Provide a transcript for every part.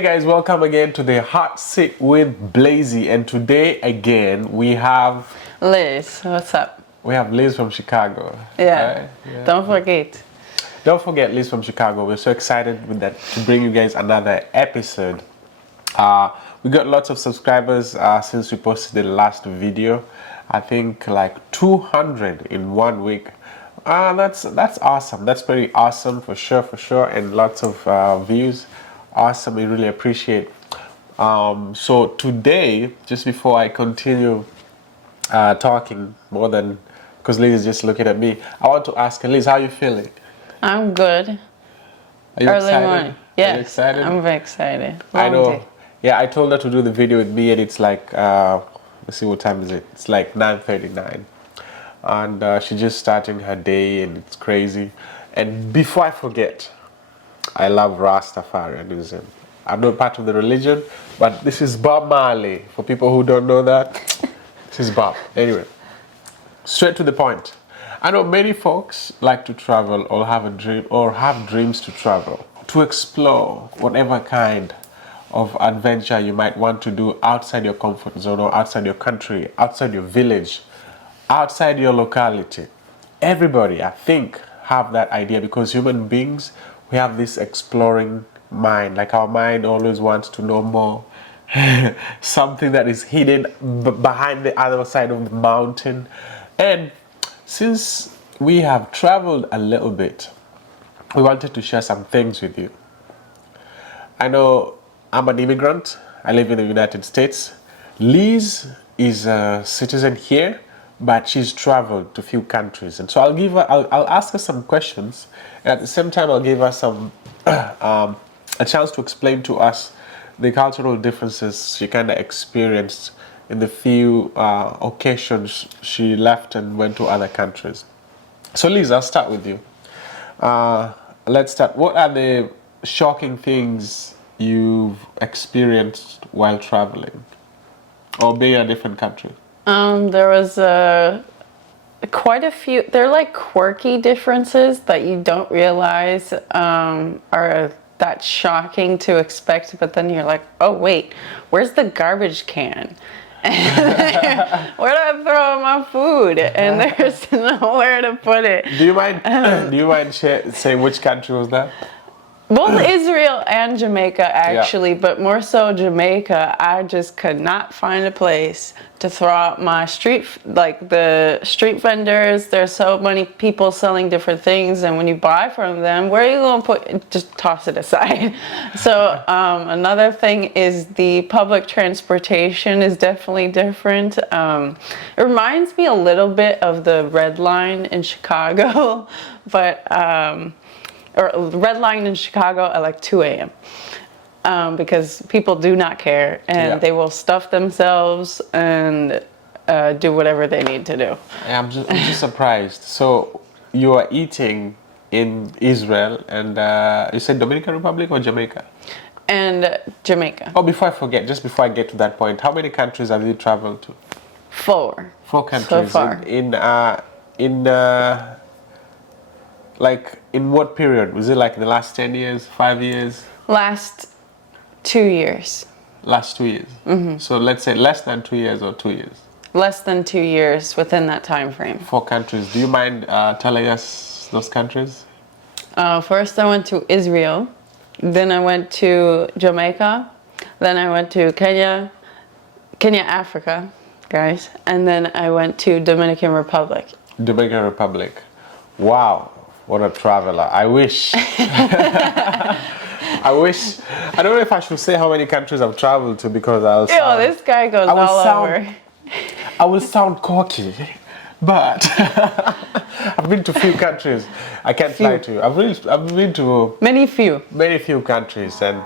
Hey guys, welcome again to the Hot Seat with Blazey, and today again we have Liz. What's up? we have Liz from Chicago. Yeah. Yeah. Don't forget. Don't forget Liz from Chicago. We're so excited with that to bring you guys another episode. We got lots of subscribers since we posted the last video. I think like 200 in 1 week. That's awesome. That's pretty awesome for sure, and lots of views. Awesome, we really appreciate. So today, just before I continue talking more than because Liz is just looking at me, I want to ask Liz, how are you feeling? I'm good. Are you Early excited? morning. Are you Yes. excited? I'm very excited. I Long know. day. Yeah, I told her to do the video with me, and it's like let's see, what time is it? It's like 9:39, and she's just starting her day, and it's crazy. And before I forget, I love Rastafarianism. I'm not part of the religion, but this is Bob Marley. For people who don't know that, this is Bob. Anyway, straight to the point. I know many folks like to travel or have a dream or have dreams to travel, to explore whatever kind of adventure you might want to do outside your comfort zone or outside your country, outside your village, outside your locality. Everybody, I think, have that idea because human beings, we have this exploring mind. Like our mind always wants to know more. Something that is hidden behind the other side of the mountain. And since we have traveled a little bit, we wanted to share some things with you. I know I'm an immigrant. I live in the United States. Liz is a citizen here, but she's traveled to a few countries, and so I'll ask her some questions, and at the same time I'll give her some a chance to explain to us the cultural differences she kind of experienced in the few occasions she left and went to other countries. So Liz, I'll start with you. Let's start. What are the shocking things you've experienced while traveling or being in a different country? There was quite a few. They're like quirky differences that you don't realize are that shocking to expect, but then you're like, oh wait, where's the garbage can? Where do I throw my food? And there's nowhere to put it. Do you mind? Do you mind saying which country was that? Both Israel and Jamaica, actually, but more so Jamaica. I just could not find a place to throw out my the street vendors. There's so many people selling different things, and when you buy from them, where are you going to put? Just toss it aside. So another thing is the public transportation is definitely different. It reminds me a little bit of the Red Line in Chicago, but or Red Line in Chicago at like 2 a.m. Because people do not care, and they will stuff themselves and do whatever they need to do. I'm just surprised. So you are eating in Israel, and you said Dominican Republic or Jamaica? And Jamaica. Oh, before I forget, just before I get to that point, how many countries have you traveled to? 4. 4 countries. So far. Like, in what period? Was it like in the last 10 years, 5 years? Last 2 years. Last 2 years. Mm-hmm. So let's say less than 2 years or 2 years. Less than 2 years within that time frame. 4 countries. Do you mind telling us those countries? First I went to Israel. Then I went to Jamaica. Then I went to Kenya, Africa, guys. And then I went to Dominican Republic. Dominican Republic. Wow. What a traveler. I wish. I wish. I don't know if I should say how many countries I've traveled to because this guy goes all over. I will sound cocky, but I've been to few countries. I can't lie to you. I've been to many few countries, and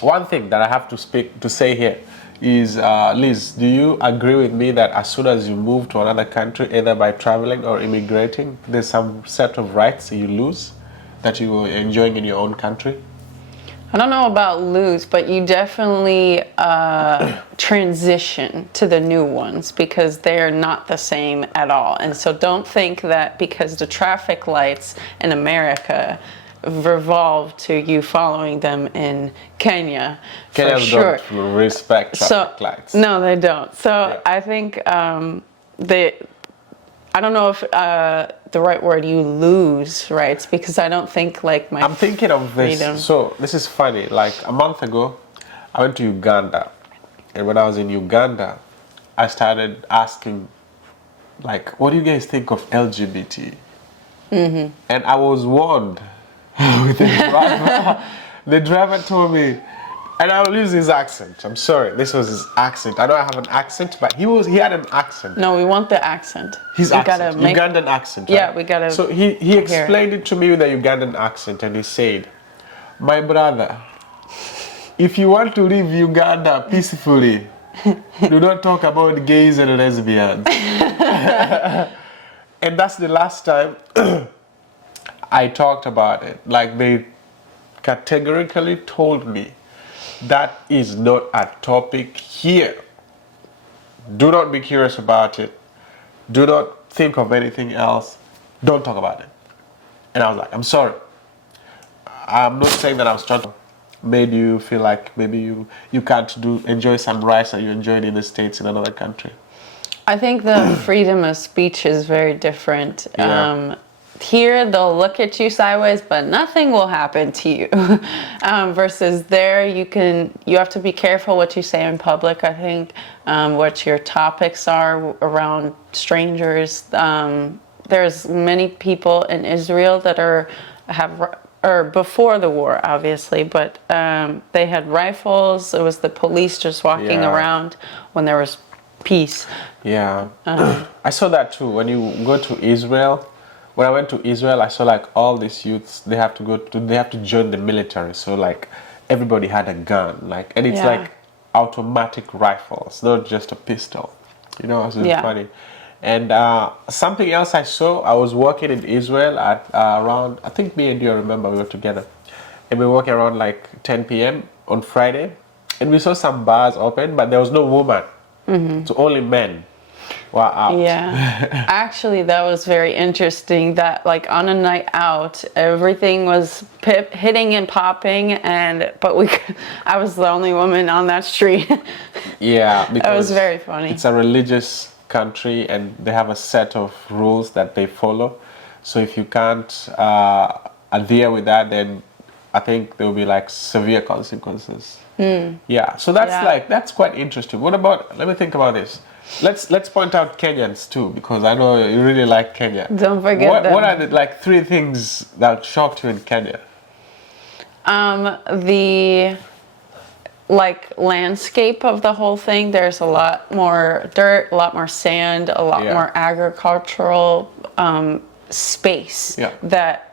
one thing that I have to say here is, Liz, do you agree with me that as soon as you move to another country, either by traveling or immigrating, there's some set of rights you lose that you were enjoying in your own country? I don't know about lose, but you definitely transition to the new ones because they're not the same at all. And so don't think that because the traffic lights in America revolve to you following them in Kenya, for Kenyans sure. don't respect traffic lights. No, they don't. So Yeah. I think I don't know if the right word, you lose rights, because I don't think like I'm thinking of this. freedom. So this is funny. Like a month ago, I went to Uganda, and when I was in Uganda, I started asking, like, what do you guys think of LGBT? And I was warned with the driver. The driver told me, and I'll use his accent. I'm sorry, this was his accent. I know I have an accent, but he had an accent. No, we want the accent. His We accent, Ugandan accent. Right? Yeah, we gotta. So he explained it to me with a Ugandan accent, and he said, "My brother, if you want to leave Uganda peacefully, do not talk about gays and lesbians." And that's the last time I talked about it. Like, they categorically told me that is not a topic here. Do not be curious about it. Do not think of anything else. Don't talk about it. And I was like, I'm sorry. I'm not saying that I was trying to made you feel like maybe you can't enjoy some rights that you enjoyed in the States in another country. I think the freedom of speech is very different. Yeah. Here, they'll look at you sideways, but nothing will happen to you. Versus there, you have to be careful what you say in public. I think what your topics are around strangers. There's many people in Israel that or before the war, obviously, but they had rifles. It was the police just walking around when there was peace. Yeah, I saw that too. When you go to Israel, when I went to Israel, I saw like all these youths. They have to join the military. So like everybody had a gun, like, and it's like automatic rifles, not just a pistol. You know, it was funny. And something else I saw. I was working in Israel at around. I think me and you remember we were together, and we were working around like 10 p.m. on Friday, and we saw some bars open, but there was no woman. So only men were out. Yeah, actually, that was very interesting. That like on a night out, everything was hitting and popping, but I was the only woman on that street. Yeah, because it was very funny. It's a religious country, and they have a set of rules that they follow. So if you can't adhere with that, then I think there will be like severe consequences. Yeah, so that's quite interesting. What about? Let me think about this. Let's point out Kenyans too, because I know you really like Kenya. Don't forget them. What are the like 3 things that shocked you in Kenya? The like landscape of the whole thing. There's a lot more dirt, a lot more sand, a lot more agricultural space. Yeah. That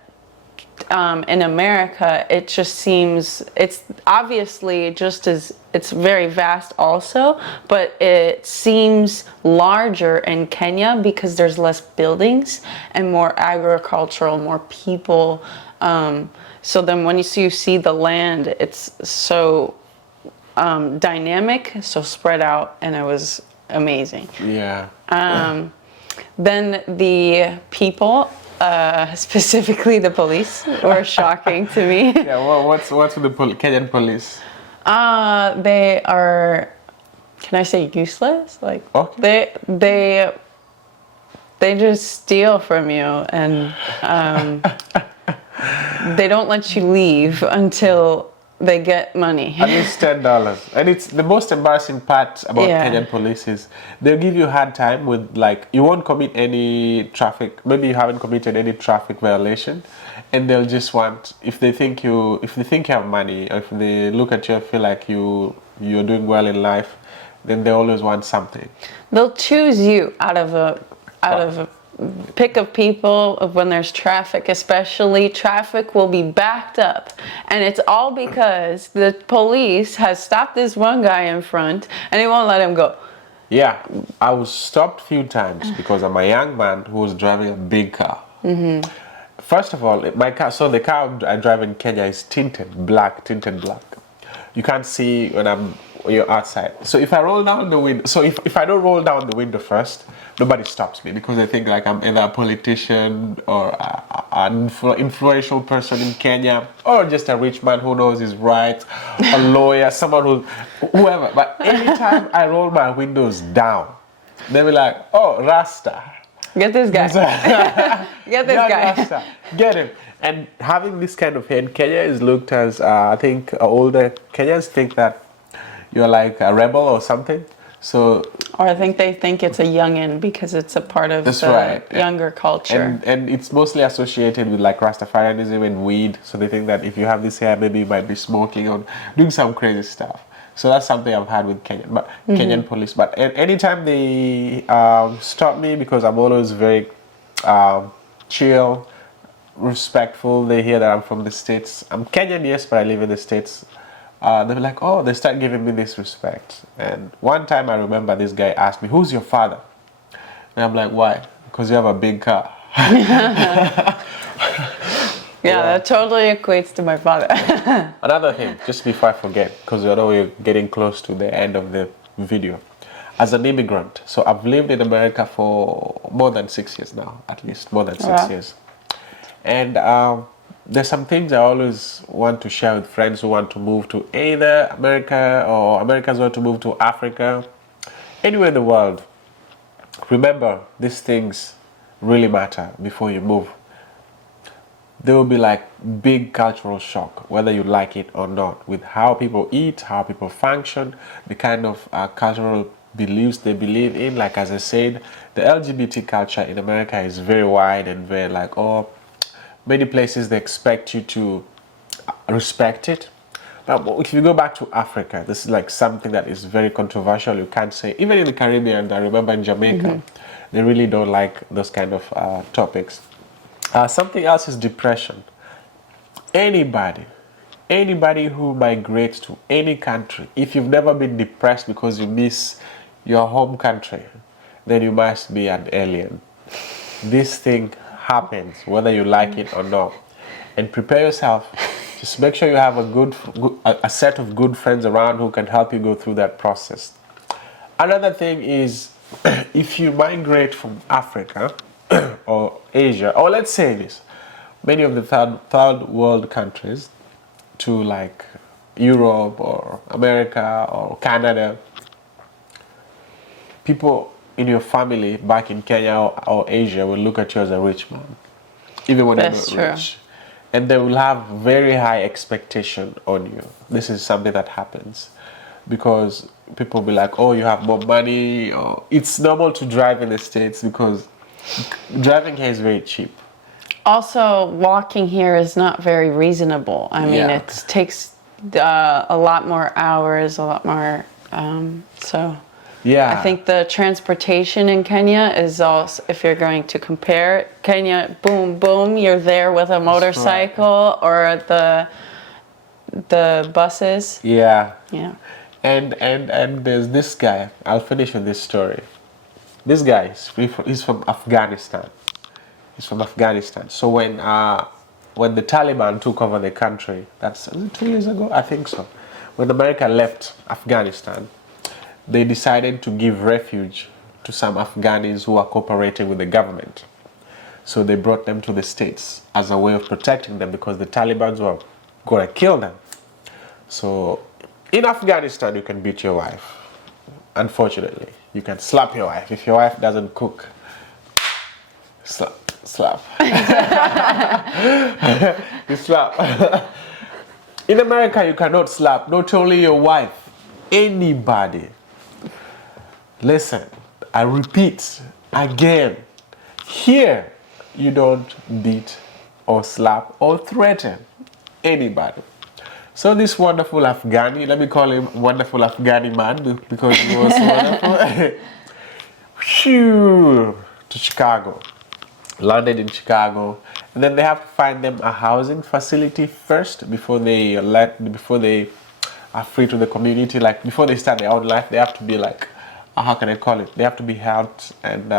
in America, it just seems, it's obviously it's very vast also, but it seems larger in Kenya because there's less buildings and more agricultural, more people. So then when you see the land, it's so dynamic, so spread out, and it was amazing. Yeah. Then the people, specifically the police, were shocking to me. Yeah, well, what's with the Kenyan police? They are, can I say useless? Like, okay. they just steal from you, and they don't let you leave until they get money. At least $10. And it's the most embarrassing part about Kenyan police is they'll give you a hard time with, like, you won't commit any traffic, maybe you haven't committed any traffic violation, and they'll just want, if they think you have money, or if they look at you and feel like you're doing well in life, then they always want something. They'll choose you out of a pick of people of when there's traffic, especially traffic will be backed up, and it's all because the police has stopped this one guy in front and they won't let him go. Yeah, I was stopped a few times because I'm a young man who was driving a big car. First of all, my car, so the car I drive in Kenya is tinted black. You can't see when you're outside. So if I roll down the window, so if I don't roll down the window first, nobody stops me because they think like I'm either a politician or an influential person in Kenya or just a rich man who knows his rights, a lawyer, someone whoever. But anytime I roll my windows down, they be like, "Oh, Rasta, Get this guy. Get this guy. Rasta, get him." And having this kind of hair in Kenya is looked as, I think, older Kenyans think that you're like a rebel or something. So, Or I think they think it's a youngin because it's a part of that's the right. younger culture. And it's mostly associated with like Rastafarianism and weed. So they think that if you have this hair, maybe you might be smoking or doing some crazy stuff. So that's something I've had with Kenyan police. But anytime they stop me, because I'm always very chill, respectful, they hear that I'm from the States. I'm Kenyan, yes, but I live in the States. They were like, oh, they start giving me this respect. And one time I remember this guy asked me, who's your father? And I'm like, why? Because you have a big car. Yeah, that totally equates to my father. Another thing, just before I forget, because I know we're getting close to the end of the video. As an immigrant, so I've lived in America for more than 6 years now, at least more than 6 years. And there's some things I always want to share with friends who want to move to either America or Americans who want to move to Africa, anywhere in the world. Remember, these things really matter before you move. There will be like big cultural shock, whether you like it or not, with how people eat, how people function, the kind of cultural beliefs they believe in. Like as I said, the LGBT culture in America is very wide and very like, oh, many places they expect you to respect it. But if you go back to Africa, this is like something that is very controversial. You can't say, even in the Caribbean, I remember in Jamaica, they really don't like those kind of topics. Something else is depression. Anybody who migrates to any country, if you've never been depressed because you miss your home country, then you must be an alien. This thing happens whether you like it or not. And prepare yourself. Just make sure you have a set of good friends around who can help you go through that process. Another thing is, if you migrate from Africa or Asia, or let's say this, many of the third world countries to like Europe or America or Canada, people in your family back in Kenya or Asia will look at you as a rich man, even when you're not rich. And they will have very high expectation on you. This is something that happens because people will be like, oh, you have more money. Or it's normal to drive in the States because driving here is very cheap. Also, walking here is not very reasonable. I mean, it takes a lot more hours, a lot more, I think the transportation in Kenya is also, if you're going to compare Kenya, boom, boom, you're there with a motorcycle or the buses. Yeah. Yeah. And there's this guy, I'll finish with this story. This guy, he's from Afghanistan. He's from Afghanistan. So when the Taliban took over the country, was it 2 years ago? I think so. When America left Afghanistan, they decided to give refuge to some Afghans who are cooperating with the government. So they brought them to the States as a way of protecting them because the Taliban were going to kill them. So in Afghanistan, you can beat your wife. Unfortunately, you can slap your wife. If your wife doesn't cook, slap. You slap. In America, you cannot slap, not only your wife, anybody. Listen, I repeat again, here you don't beat or slap or threaten anybody. So this wonderful Afghani, let me call him wonderful Afghani man because he was wonderful. Phew, to Chicago, landed in Chicago, and then they have to find them a housing facility first before they are free to the community. Like before they start their own life, they have to be like, how can I call it? They have to be helped and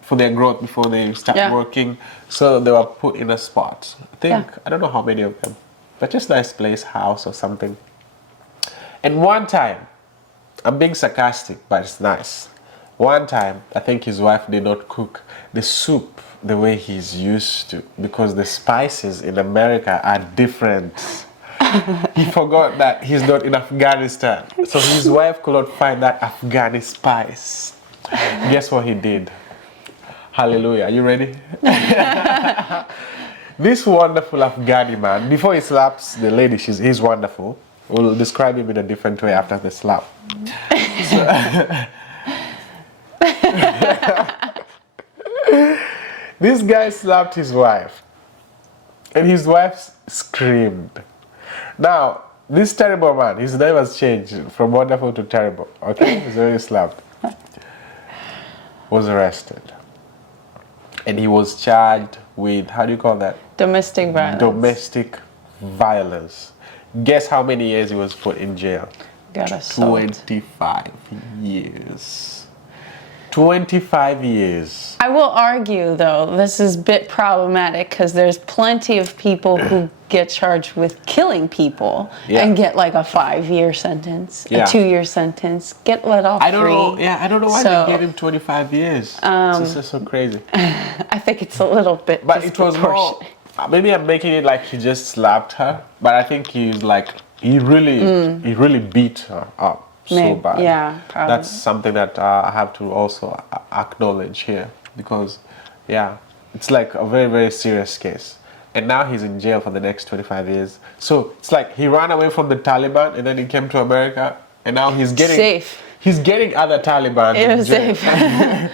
for their growth before they start working. So they were put in a spot. I think I don't know how many of them, but just nice place, house or something. And one time, I'm being sarcastic, but it's nice. One time, I think his wife did not cook the soup the way he's used to because the spices in America are different. He forgot that he's not in Afghanistan. So his wife could not find that Afghani spice. Guess what he did? Hallelujah. Are you ready? This wonderful Afghani man, before he slaps the lady, he's wonderful. We'll describe him in a different way after the slap. This guy slapped his wife, and his wife screamed. Now, this terrible man, his name has changed from wonderful to terrible. Okay, he's already slapped. Was arrested, and he was charged with, how do you call that? Domestic violence. Domestic violence. Guess how many years he was put in jail? Got assault. 25 years. 25 years. I will argue, though, this is a bit problematic because there's plenty of people who get charged with killing people and get like a 5-year sentence, a 2-year sentence, get let off I don't free. know. Yeah, I don't know why they gave him 25 years. This is so crazy. I think it's a little bit But it was more. Maybe I'm making it like he just slapped her, but I think he's like he really beat her up. So bad. Yeah, probably. That's something that I have to also acknowledge here because, yeah, it's like a very, very serious case. And now he's in jail for the next 25 years. So it's like he ran away from the Taliban and then he came to America and now he's getting... Safe. He's getting other Taliban in jail. Safe.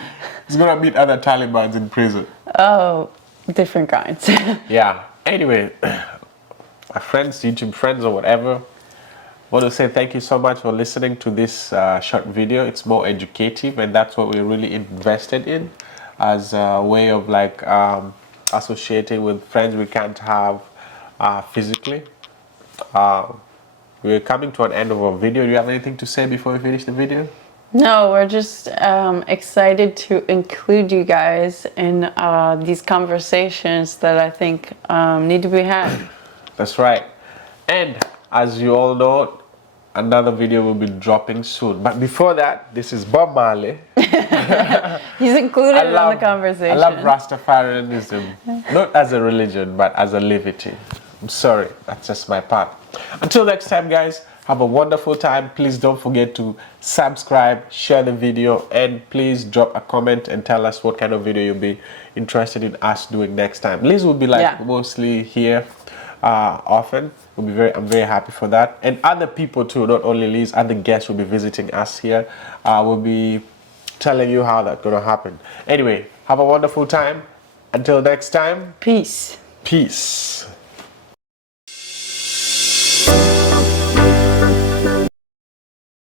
He's going to meet other Talibans in prison. Oh, different kinds. Yeah. Anyway, my friends, YouTube friends or whatever, I want to say thank you so much for listening to this short video. It's more educative and that's what we're really invested in as a way of like associating with friends we can't have physically. We're coming to an end of our video. Do you have anything to say before we finish the video? No, we're just excited to include you guys in these conversations that I think need to be had. That's right. And as you all know, another video will be dropping soon. But before that, this is Bob Marley. He's included in the conversation. I love Rastafarianism, not as a religion, but as a levity. I'm sorry, that's just my part. Until next time, guys, have a wonderful time. Please don't forget to subscribe, share the video, and please drop a comment and tell us what kind of video you'll be interested in us doing next time. Liz will be like mostly here often. I'm very happy for that, and other people too, not only Liz, other guests will be visiting us here. We'll be telling you how that's gonna happen. Anyway, have a wonderful time. Until next time, peace. Peace.